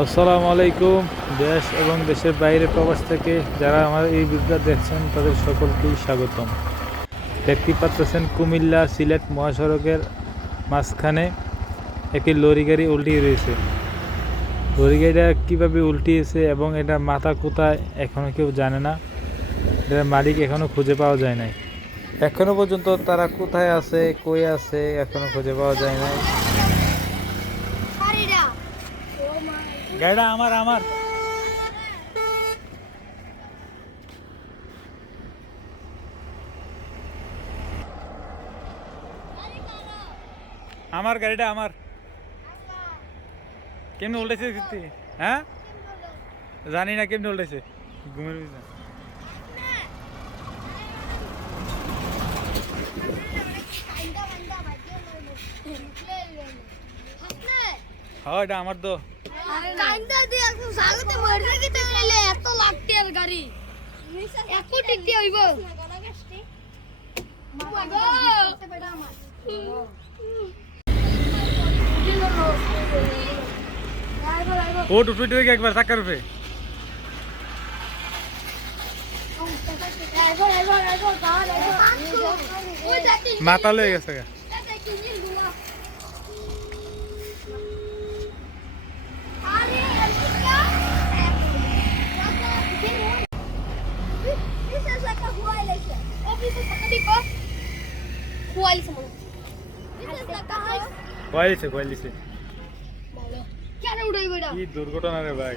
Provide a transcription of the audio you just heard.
আসসালামু আলাইকুম। দেশ এবং দেশের বাইরে প্রবাস থেকে যারা আমার এই ভিডিওটা দেখছেন তাদের সকলকেই স্বাগতম। দেখতে পাচ্ছেন কুমিল্লা সিলেট মহাসড়কের মাঝখানে একটি লরি গাড়ি উল্টিয়ে রয়েছে। লরি গাড়িটা কীভাবে উল্টিয়েছে এবং এটা মাথা কোথায় এখনও কেউ জানে না। এটার মালিক এখনও খুঁজে পাওয়া যায় নাই। এখনও পর্যন্ত তারা কোথায় আছে, কই আছে এখনও খুঁজে পাওয়া যায় নাই। গাড়িটা আমার আমার গাড়িটা আমার কেমনে উল্টেছে সত্যি? হ্যাঁ, জানি না কেমনে উল্টেছে। ঘুমের ভিতরে হ্যাঁ, এটা আমার তো গাড়ি এত টিকটি হইব। ওট উঠে একবার চাকার উপরে মাথা লয়ে গেছে। কয়েছে কি দুর্ঘটনা রে ভাই।